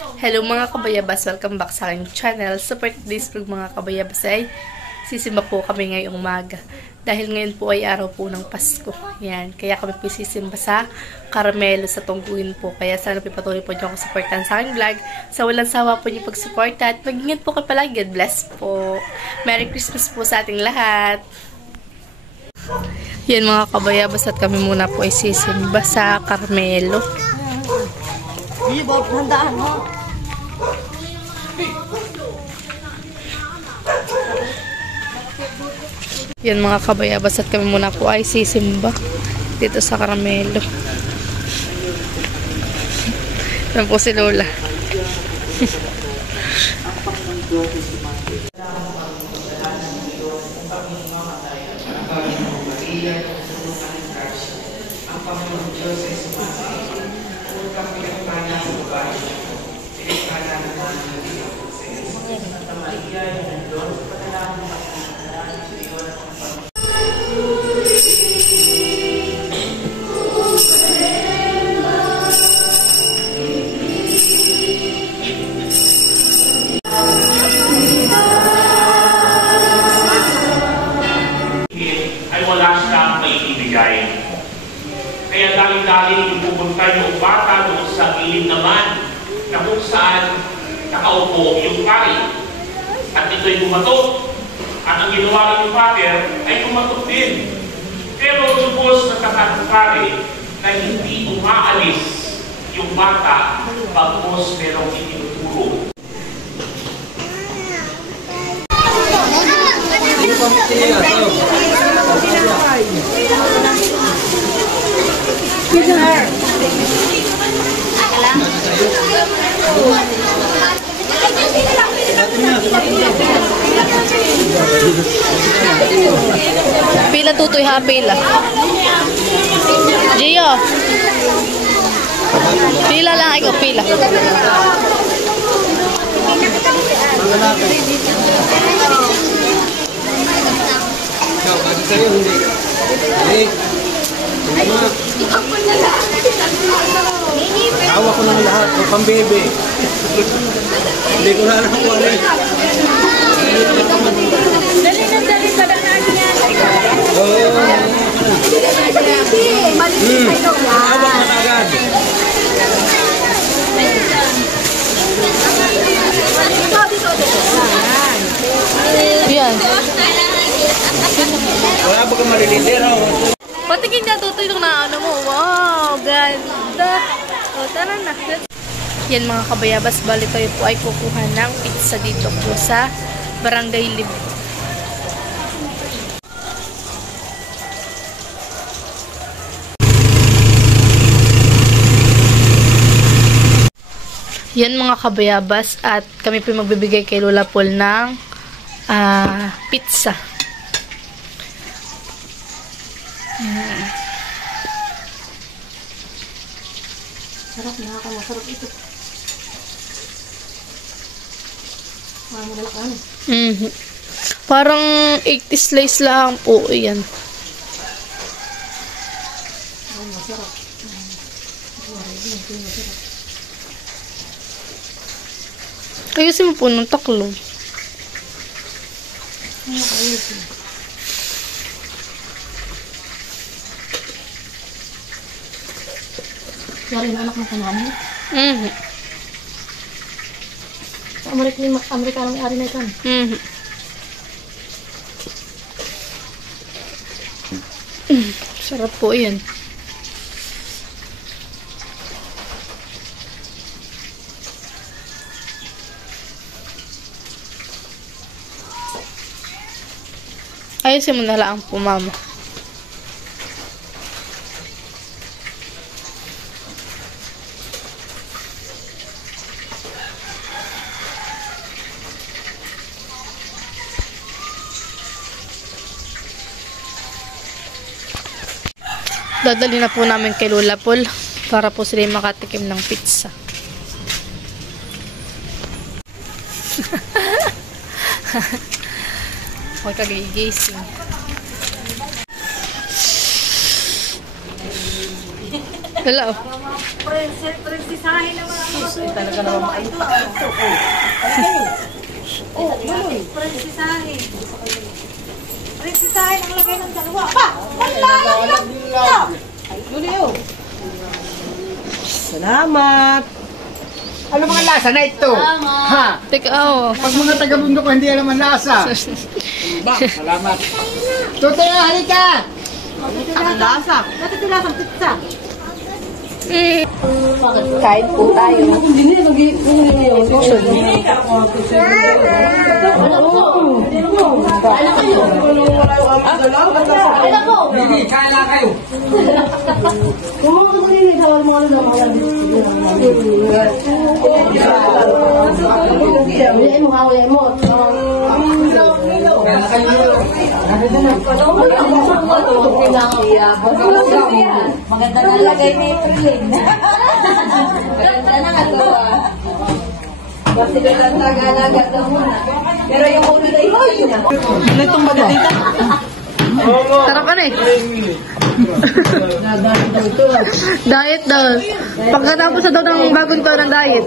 Hello mga kabayabas, welcome back sa aking channel. So for today's vlog mga kabayabas ay sisimba po kami ngayong umaga. Dahil ngayon po ay araw po ng Pasko. Yan, kaya kami po sisimba sa Carmelo sa Tungguin po. Kaya sana pipatuloy po niyo ako supportan sa aking vlog. Sa walang sawa po niyo pag-suporta at mag-ingat po kayo palagi. God bless po. Merry Christmas po sa ating lahat. Yan mga kabayabas at kami muna po ay sisimba sa Carmelo. Hindi ba, handaan mo? Yan mga kabayabas at kami muna po ay sisimba dito sa Carmelo. Yan po si Lola. Ay wala siyang maibigay. Kaya daling-daling pupunta yung bata doon sa gilid naman na kung saan nakaupo yung pari. At ito'y bumatok. At ang ginawa ng father ay bumatok din. Pero suppose na pari na hindi umaalis yung bata pagkos merong itinuturo. Pila tutoy ha, pila. Gio. Pila lang ikaw, pila. Hawak ko ng lahat, o pambebe. Hindi ko na alam kung ano. Dali na pala na niya. Hawak na agad. Yan. Wala ba kang malilitir? Patingin niya tutoy nung naano mo. Wow, ganda. O, tara na. Yan mga kabayabas, bali tayo po ay kukuha ng pizza dito po sa Barangay Lib. Yan mga kabayabas at kami po magbibigay kay Lola Paul ng pizza. Sarap, nakakamasarap ito. Madalak ano? Parang 80 slice lang po. Ayan. Masarap. Ayusin mo po ng taklo. Ayusin. Yari na anak ng kanani? Sa Amerikano may ari na ikan? Sarap po yan. Ayusin mo na lang po, mama. Dadali na po namin kay Lola Paul para po sila makatikim ng pizza. Huwag kagigising. Hello. Prensisahin naman ako. Talaga naman makain pa. Oh, prensisahin. Prensisahin ang lagay ng dalawa. Pa! Malalang lang dito! Julio. Salamat. Ano mga lasa na ito? Ha? Teka, oh. Pag mga taga-bundok ko, hindi alam ang lasa. Ba, salamat. Tutoy, halika! Ang lasa. Natitilasang pizza. Kain po tayo. Bibi, kain lang kayo. Maganda na lagay ni Prilin. Maganda na nga to. Kasi lang taga-lagat na muna. Pero yung ulo na yun na. Itong magalita. Sarap ka na eh. Diet daw. Pagkatapos na daw ng bagong taon ng diet.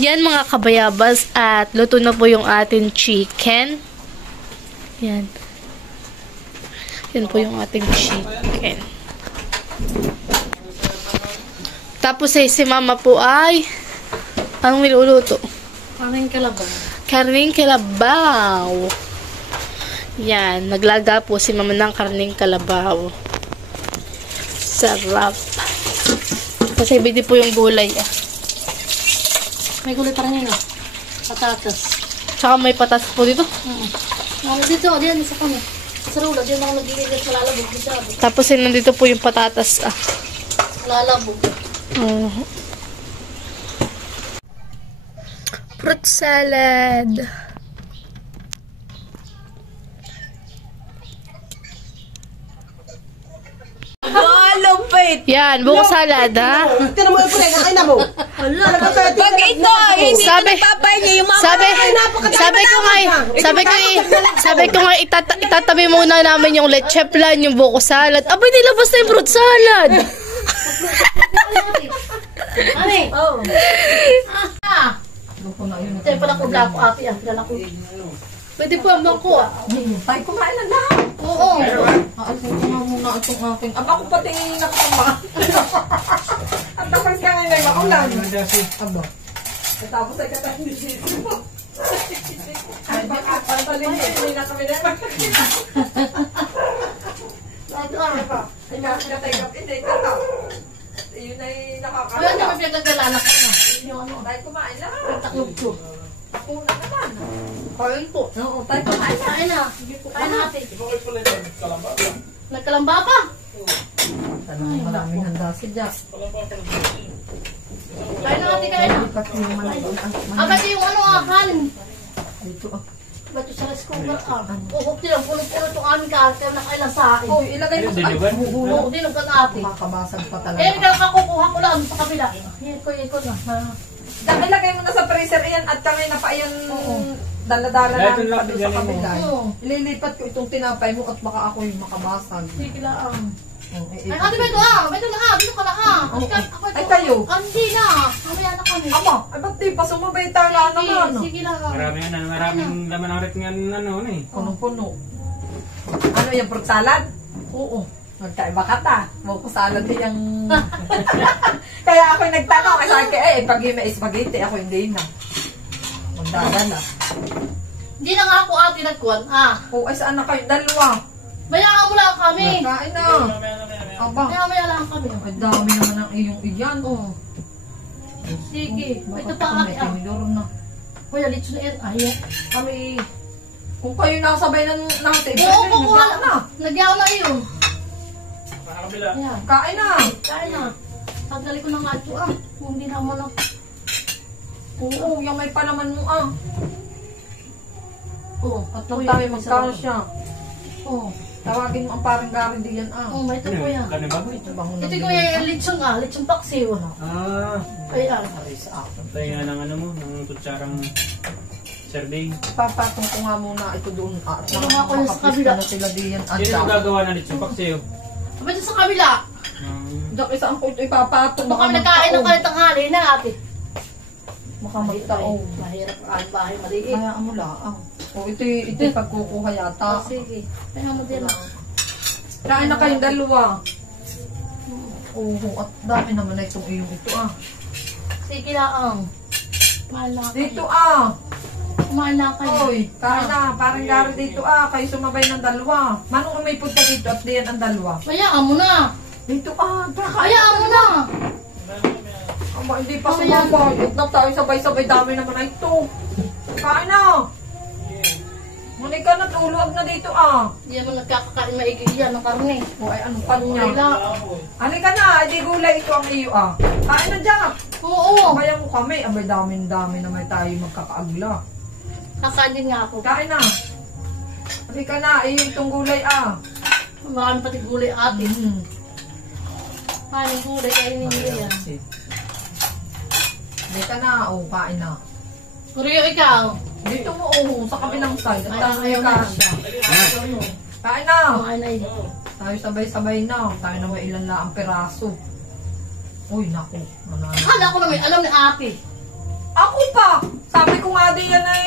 Yan mga kabayabas at luto na po yung ating chicken. Yan. Yan po yung ating chicken. Tapos si mama po ay anong niluluto? Kaming kalabaw. Karning kalabaw. Yan. Naglaga po si mama ng karning kalabaw. Sarap. Kasi bidi po yung gulay. May gulay pa rin yun. Patatas. Tsaka may patas po dito. Dito, diyan sa kanya. Sa rula, diyan ako nagigilid sa lalabog. Tapos nandito po yung patatas. Lalabog. Fruit salad. Lupit! Yan, buko salad, ha? Tira mo yung pre, nakain na mo. Pag ito, hindi Sabi, papay niya yung mama. sabi ko nga, itatabi muna namin yung leche plan, yung buko salad. Abay, nilabas na yung fruit salad. Ano eh? Oo. Ito pala ko black ate. Pala ko. Pwede po ang bangko. Ay, kumain na lahat. Oo. Aasin ko nga muna itong aking. Aba ko pati nakakama. At tapos ka ngayon ay makulan. Aba. Tapos ay katahin dito mo. Ay, baka pantalin hindi na kami naman. Ay, nakakatay-up. Hindi, tataw. Yun ay nakakama. Wala niya may pinagdalanak ka na. Yung ano. Dahil kumain lang. Taklog ko. Ako na naman. Kain po. Oo, tayo kumain na. Kain na. Kain natin. Nagkalamba pa? Ay, maraming handa si Jack. Kain na natin, kain na. Ba't yung ano kanin? Dito ba't yung sa rice cooker uhok nilang puno-puno itong aming kaarte na kailan sa akin. Oo, ilagay mo sa akin. Oo, dinog ka natin. Makabasag pa talaga. Eh, nakakukuha ko lang sa kabila. Ikot na. Kami lagay mo na sa freezer yan at kami na pa yan dala-dala namin pa doon sa kabila. Ililipat ko itong tinapay mo at baka ako yung makabasag. Sige lang. Ay, ate ba ito Dito ka na Ay, kayo? Hindi na. Mamaya na kami. Ama, ay ba't di pa sumabay tayo na naman? Sige lang. Maraming laman ng ret nga eh. Punong-puno. Ano yung fruit salad? Oo. Magkaiba ka ta. Buko salad yung... Kaya ako yung nagtanong. Kasi akin, pag yung may spaghetti, ako hindi na. Magdadala. Hindi na nga ako ate nagkuhan. Oo, ay saan na kayo? Dalawa. Bayaan mo lang kami. Kain na. Aba. Maya lang kami. Ay dami naman ang iyong iyan. Oo. Sige. Ito pa kami. Kuya, litso na yan. Ayaw. Kami... Kung kayo nakasabay ng natin. Oo, kukuha na. Nagyaw na iyo. Kain na. Kain na. Pagdali ko ng ato kung hindi naman lang. Oo, yung may palaman mo Oo, at lang tayo magkano siya. Oo. Tawagin mo ang parang garin diyan Oo, may ito po yan. Ito ko yung litsong litsong paksiw. Ay, Pantay nga ng ng kutsarang Sarding. Papatong ko nga muna ito doon. At Ano nga ko sa kabila? na sila diyan. At Sino magagawa na nito pak sa'yo? Aba dyan sa kabila. Diyak isang ko ito ipapatong. Baka nagkain ng kalitang hali na ate. Baka magtaong. Mahirap ang bahay maliit. Kaya mo laang. O ito pagkukuha yata. Sige. Kaya mo din. Kain na kayong dalawa. Oo, at dami naman na itong iyong ito ah. Sige lang. Mahal na kayo. Dito ah. Mahal na kayo. Oy, kain na. Parang gari dito ah. Kayo sumabay ng dalawa. Manong may punta dito at diyan ang dalawa. Hayaan mo na. Dito ah. Kakain. Hayaan mo na. Aba, hindi pa sumabay. Huwag na tayo sabay-sabay. Dami naman na ito. Kain na. Muli ka na. Tulog na dito ah. Hindi naman nagkakakain maigi yan ng karne. O ay anong kanya. Wala. Halika na. Di gulay ito ang iyo ah. Kain na dyan. Oo. Sabayan mo kami. Abay, dami na may tayo magkakaagla. Kakain din nga ako. Kain na. Halika na. Iyo itong gulay ah. Marami pati gulay ate. Kain gulay kainin niyo yan. Halika na. O, kain na. Kuryo ikaw. Dito mo sa kabilang side. At tayo Ayaw ka. na. Kain na. Kain na yun. Tayo sabay-sabay na. Tayo na may ilan na ang peraso. Uy, naku. Akala ko na may alam ni ate. Ako pa! Sabi ko nga din yan ay...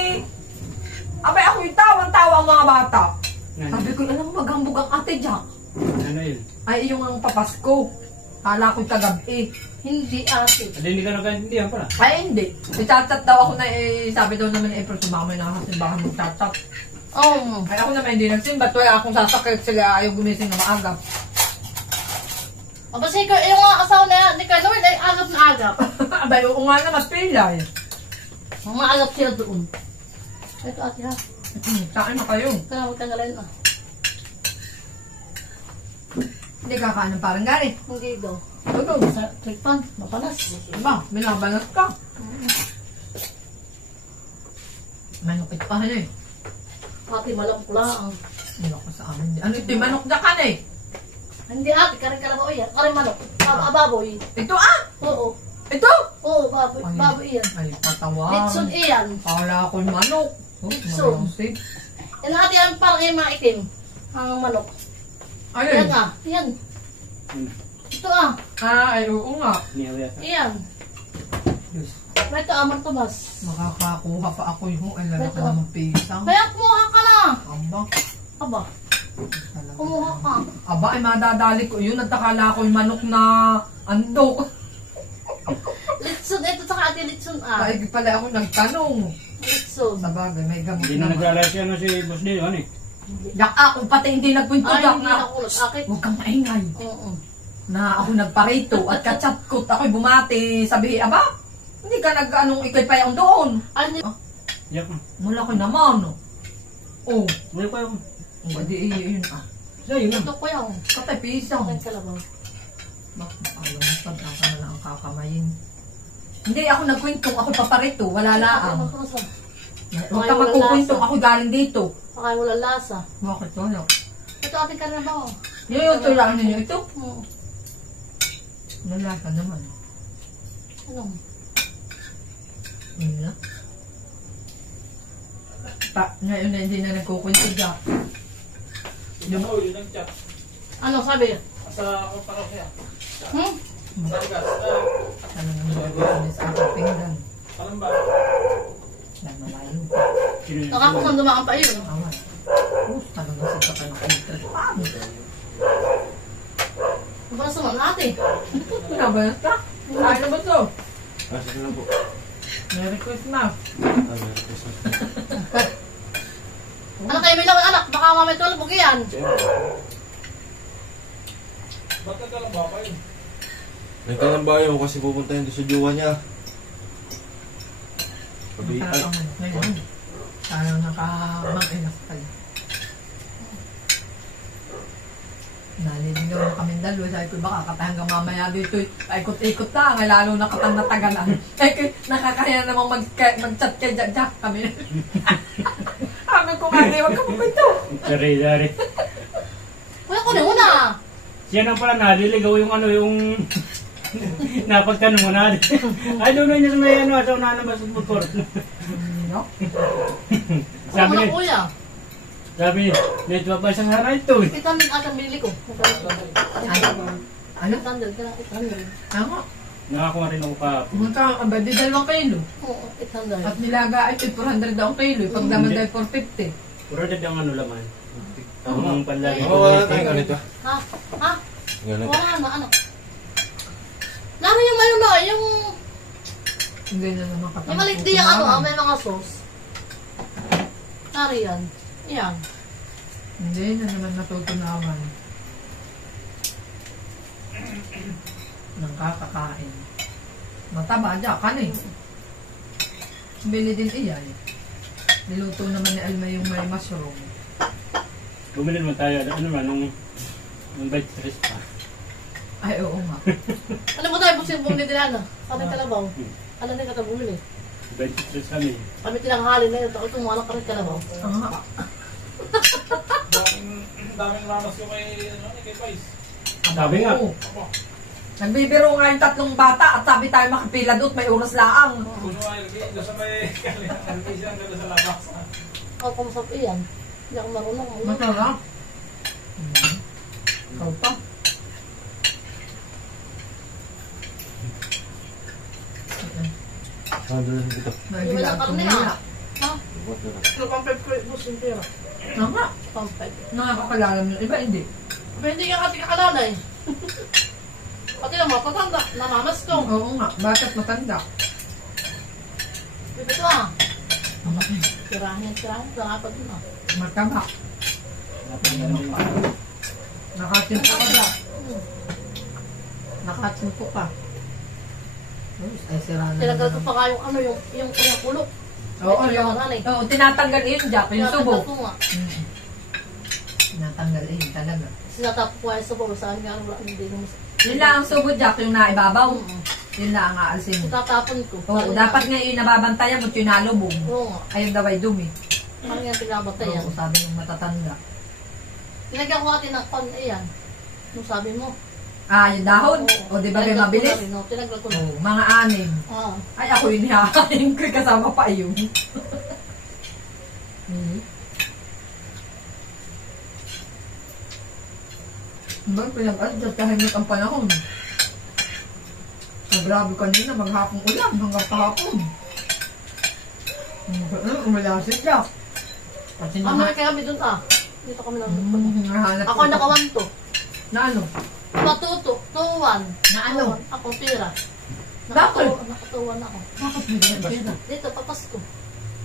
Abay, ako yung tawang-tawa ang mga bata. Sabi ko, alam mo, maghambog ang ate Jack. Ano yun? Ay, yung ang papasko. Kala ko'y kagabi. Hindi ate. Hindi ka nagkaintindihan pala. Ay, hindi. May-chat daw ako na sabi daw naman ni April, baka may nakasimbahan mag-chat. Oo. Ay, ako naman hindi nagsimba. Tuwaya akong sasakit sila ayaw gumising na maagap. Aba sige, yung mga asawa na ni Kanoy ay agap na agap. Abay, oo nga na, mas pilay. Mga agap sila doon. Ito ate ha. Saan na kayo? Kaya magtanggalan na. Hindi kakain ng parang garit. Hindi daw. Tulog. Sa trikpan, mapanas. Diba? Binabalas ka. Manok ito ka eh. Ate malam ko lang. Manok ka sa amin. Ano ito? Manok na ka na eh. Hindi ate, karing kalabaw yan. Karing manok. Baboy. Ito ah! Oo. Ito! Oo, baboy. Ay. Baboy yan. Ay, patawang. Litson iyan. Kala ko'y manok. Oh, Litson. malamsig. Yan ate yan, parang yung mga itim. Ang manok. Ano Yan yun? ah. Yan. Ito ah. Ah, ay oo nga. Niyaw yata. Iyan. Diyos, Ito Amar Tomas. makakakuha pa ako yung ay lalaki Ito. ng pisang. Kaya kumuha ka na. Aba. Aba, talaga. kumuha ka. Aba, ay madadali ko yun. Nagtakala ko'y manok na andok. Litson, ito saka ate Litson ah. Ay, pala ako nagtanong. Litson. Sa bagay, may gamot Hindi na naman. nag-alas si Boss Dino, ano eh. Yak ako, pati hindi nagpunto Ay, yak hindi na. ako nag-akit. Huwag kang maingay. Oo. Na ako nagparito at kachat ko. Ako'y bumati. Sabi, aba, hindi ka nag-anong ikay pa yung doon. Ano? Yak mo. Wala ko naman. Oh, Wala pa yung... hindi yun ah. So, yun. Ito ko yan. Katay pisang. Aking kalabaw. Bakit alam mo, pag ako na lang ang kakamayin. Hindi, ako nagkwentong. Ako paparito. Wala laang. Huwag ka magkukwentong. Ako galing dito. Baka wala lasa. Bakit wala? Ito ating kalabaw. Yung tulaan ninyo ito. Oo. Wala ka naman. Ano? Yun na. Ngayon na hindi na nagkukwento Jack. Yun ang chat. Ano sabi? Sa parokya. Hmm? Ano nang gagawin sa aking pinggan? Alam ba? Dahil malayo. Nakakusang dumaan pa yun. Awan. Talaga sa ka ng interest. Paano? Basta naman ate. Pinabalas ka? Saan na ba ito? Kasi na po. Merry Christmas. Merry Christmas. Ano kayo may lawan anak? Baka mamay tulog mo yan. Ba't ka lang ba kayo? May kalambayo kasi pupunta yun doon sa jowa niya. Sabi, ay, Ngayon. Parang nakamang-inas kayo. Naliligaw na kami dalawa. Sabi ko, baka katay hanggang mamaya dito. Ikot-ikot na. Ngay lalo na katang natagalan. Eh, nakakaya namang mag-chat kay Jack kami. Sabi ko nga, huwag ka magpito. Sorry. Wala ko na una. Siya na pala naliligaw yung ano yung... Napagtanong mo na. Ay, doon na niya sa may ano, sa unahan ng basketball court. no? Sabi Sabi na niya, kuya. sabi niya, net pa sa hara ito eh. 800 ata binili ko. Ano? 800 ka, 800. Tama. Nakakuha rin ako kahapon. Pumunta ang aba, di 2 kilo. Oo, 800. At nilaga ay 400 daw ang kilo. Pag naman dahil 450. Puro na yung ano laman. Ang panlagi Ako wala tayong ganito. Ha? Ha? Ganito. Wala na, ano? Namin yung ano na, yung Hindi na naman katapos. yung maliit din yung ano, may mga sauce. Nari yan. Yan. Hindi na naman natutunawan. Nang kakakain. Mataba, kan eh. Bili din iyan. Niluto naman ni Alma yung may mushroom. Bumili naman tayo, ano man, nung bite stress pa. Ay, oo nga. Alam mo tayo, busin bumili din ano? Kami kalabaw. Alam din ka tayo bumili. Bite stress kami. Kami tinanghali na yun. Takot tumalang ka rin kalabaw. Ah, Daming ramas ko kay Pais. Sabi nga. oo. Nagbibiro nga yung 3 bata at sabi tayo makapila doon, may oras laang. O, kumusap iyan. Hindi ako marunong. Masarap. Ikaw pa. Saan doon dito? Nagila Walang at karne, tumila. Ha? What na lang? Ano pang pepper busin pera? Nga, Pampay. nakakakalala mo. Iba hindi. Pero hindi ka kasi kakalala eh. Pati lang matatanda. Namamas ko. Oo nga, bakit matanda? Dito ito ah. Tirahin. Baka pa dun ah. Mataba. Nakatimpo ka ba? Nakatimpo ka. Ay, sira na. Tinagal ko pa nga yung ano, yung kulok. Oo, oo, tinatanggal yun, Jack, yung subo. Tinagal ko nga. Tinatanggal yun, talaga. Sinatap ko ay subo. Saan nga wala. Hindi ko mas... Yun lang ang subo, Jack, yung naibabaw. Oo. Yun lang ang aalsin mo. Tatapon ko. Oo, dapat nga yung nababantayan mo, yung nalubog. Oo nga. Ayun daw ay dumi. Ano nga pinabatayan? Oo, sabi ng matatanda. Tinagyan ko natin ng pan. Ayan. Nung sabi mo. Ah, yung dahon? Oo. O, di ba may Tinagyan ko mabilis? na rin, no? Tinagyan ko na. Oo, mga 6. Ah. Ay, ako yung hihakain ko kasama pa yun. Ba, pinag-adjust kahit ang panahon. So, grabe kanina, maghapong ulam hanggang kahapon. Umalasik siya. Kasi Ano kaya kami dun ah? Dito kami lang. nahanap Ako nakawanto. Na ano? Patuto. Tuwan. Na ano? Ako tira. Bakit? Nakatuwan ako. Bakit may ganyan? Dito, papasko.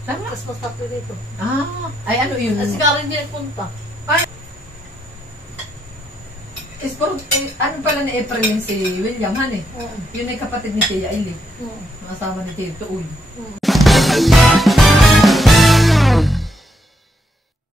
Tama. Christmas party dito. Ah, ay ano yun? Kasi Karen hindi nagpunta. Ano pala ni April yun si William, han eh? Oo. Yun ay kapatid ni Tia Ili. Oo. Ang asawa ni Tia Tuoy. Oo.